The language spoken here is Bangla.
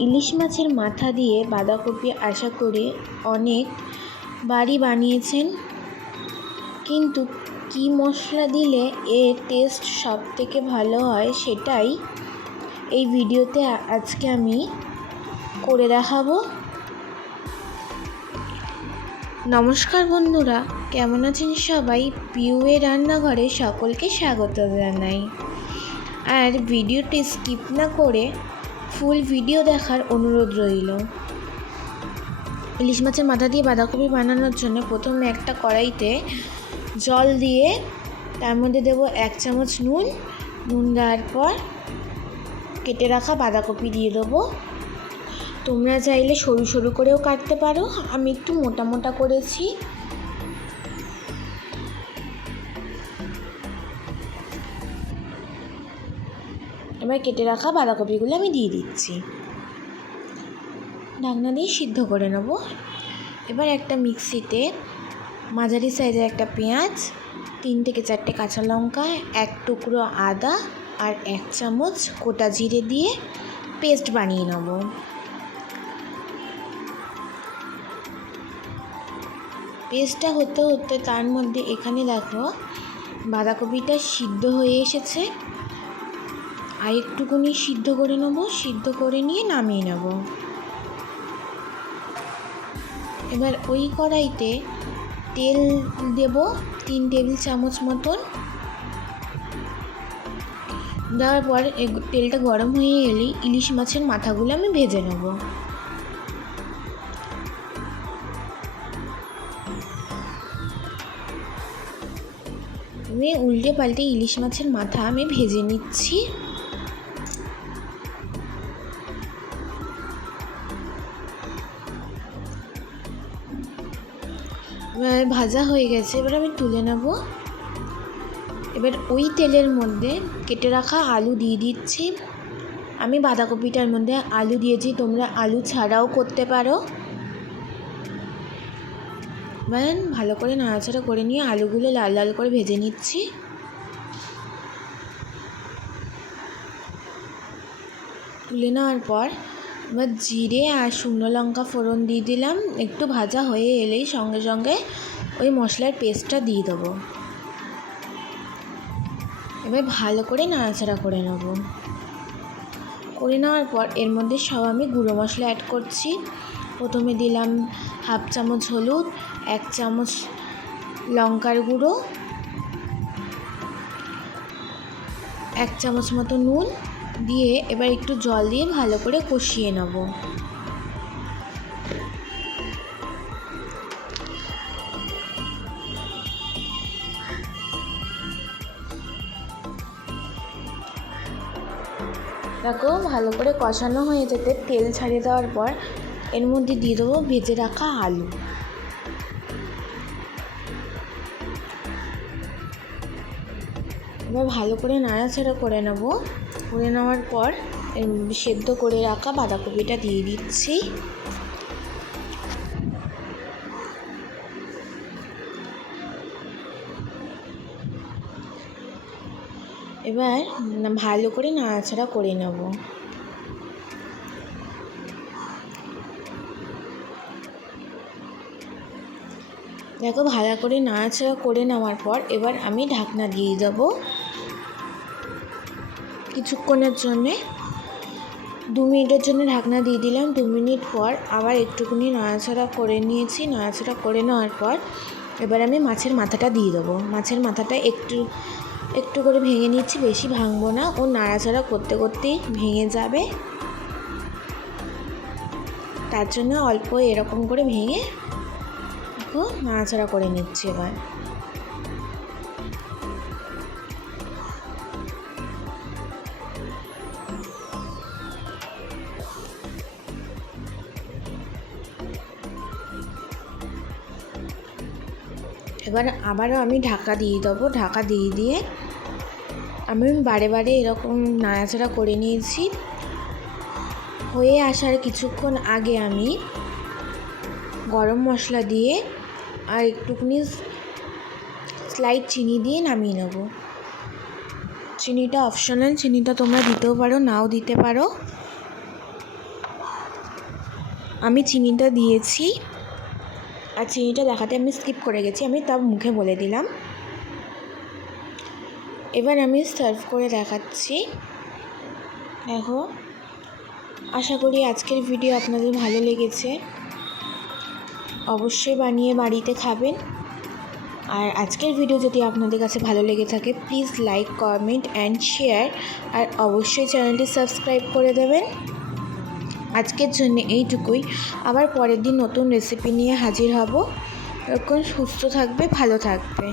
ইলিশ মাছের মাথা দিয়ে বাঁধাকপি আশা করি অনেক বাড়ি বানিয়েছেন, কিন্তু কী মশলা দিলে এর টেস্ট সব থেকে ভালো হয় সেটাই এই ভিডিওতে আজকে আমি করে দেখাবো। নমস্কার বন্ধুরা, কেমন আছেন সবাই? পিউয়ের রান্নাঘরে সকলকে স্বাগত জানাই। আর ভিডিওটি স্কিপ না করে ফুল ভিডিও দেখার অনুরোধ রইল। ইলিশ মাছের মাথা দিয়ে বাঁধাকপি বানানোর জন্য প্রথমে একটা কড়াইতে জল দিয়ে তার মধ্যে দেবো 1 চামচ নুন দেওয়ার পর কেটে রাখা বাঁধাকপি দিয়ে দেবো। তোমরা চাইলে সরু সরু করেও কাটতে পারো, আমি একটু মোটা মোটা করেছি। এবার কেটে রাখা বাঁধাকপিগুলো আমি দিয়ে দিচ্ছি, ঢাকনা দিয়ে সিদ্ধ করে নেব। এবার একটা মিক্সিতে মাঝারি সাইজের একটা পেঁয়াজ, 3 থেকে 4টে কাঁচা লঙ্কা, 1 টুকরো আদা আর 1 চামচ গোটা জিরে দিয়ে পেস্ট বানিয়ে নেব। পেস্টটা হতে হতে তার মধ্যে এখানে দেখো বাঁধাকপিটা সিদ্ধ হয়ে এসেছে, আর একটুখানি সিদ্ধ করে নেব। সিদ্ধ করে নিয়ে নামিয়ে নেব। এবার ওই কড়াইতে তেল দেব 3 টেবিল চামচ মতন। দেওয়ার পর তেলটা গরম হয়ে এলেই ইলিশ মাছের মাথাগুলো আমি ভেজে নেব। আমি উল্টে পাল্টে ইলিশ মাছের মাথা আমি ভেজে নিচ্ছি। ভাজা হয়ে গেছে, এবার আমি তুলে নেব। এবার ওই তেলের মধ্যে কেটে রাখা আলু দিয়ে দিচ্ছি। আমি বাঁধাকপিটার মধ্যে আলু দিয়েছি, তোমরা আলু ছাড়াও করতে পারো। ভালো করে নাড়াচাড়া করে নিয়ে আলুগুলো লাল লাল করে ভেজে নিচ্ছি। তুলে নেওয়ার পর এবার জিরে আর শুকনো লঙ্কা ফোড়ন দিয়ে দিলাম। একটু ভাজা হয়ে এলেই সঙ্গে সঙ্গে ওই মশলার পেস্টটা দিয়ে দেবো। এবার ভালো করে নাড়াচাড়া করে নেব। করে নেওয়ার পর এর মধ্যে সব আমি গুঁড়ো মশলা অ্যাড করছি। প্রথমে দিলাম 1/2 চামচ হলুদ, 1 চামচ লঙ্কার গুঁড়ো, 1 চামচ মতো নুন দিয়ে এবার একটু জল দিয়ে ভালো করে কষিয়ে নেব। দেখো ভালো করে কষানো হয়ে যেতে তেল ছাড়িয়ে দেওয়ার পর এর মধ্যে দিয়ে দেবো ভেজে রাখা আলু। এবার ভালো করে নাড়াচাড়া করে নেব। করে নেওয়ার পর সেদ্ধ করে রাখা বাঁধাকপিটা দিয়ে দিচ্ছি। এবার ভালো করে নাড়াচাড়া করে নেব। দেখো ভালো করে নাড়াচাড়া করে নেওয়ার পর এবার আমি ঢাকনা দিয়ে দেব কিছুক্ষণের জন্যে। 2 মিনিটের জন্য ঢাকনা দিয়ে দিলাম। 2 মিনিট পর আবার একটুখানি নাড়াচাড়া করে নিয়েছি। নাড়াচাড়া করে নেওয়ার পর এবার আমি মাছের মাথাটা দিয়ে দেবো। মাছের মাথাটা একটু করে ভেঙে নিচ্ছি, বেশি ভাঙবো না, ও নাড়াচাড়া করতে করতেই ভেঙে যাবে। তার জন্য অল্প এরকম করে ভেঙে নাড়াচাড়া করে নিচ্ছি। এবার আবারও আমি ঢাকা দিয়ে দেবো। ঢাকা দিয়ে আমি বারে বারে এরকম নাড়াচাড়া করে নিয়েছি। হয়ে আসার কিছুক্ষণ আগে আমি গরম মশলা দিয়ে আর একটুখানি স্লাইড চিনি দিয়ে নামিয়ে নেব। চিনিটা অপশনাল, চিনিটা তোমরা দিতেও পারো নাও দিতে পারো। আমি চিনিটা দিয়েছি, আর চিনিটা দেখাতে আমি স্কিপ করে গেছি, আমি তাও মুখে বলে দিলাম। এবার আমি সার্ভ করে দেখাচ্ছি। দেখো, আশা করি আজকের ভিডিও আপনাদের ভালো লেগেছে। অবশ্যই বানিয়ে বাড়িতে খাবেন। আর আজকের ভিডিও যদি আপনাদের কাছে ভালো লেগে থাকে, please like, comment and share, আর অবশ্যই চ্যানেলটি সাবস্ক্রাইব করে দেবেন। আজকের জন্য এইটুকুই। আবার পরের দিন নতুন রেসিপি নিয়ে হাজির হব। এরকম সুস্থ থাকবে, ভালো থাকবে।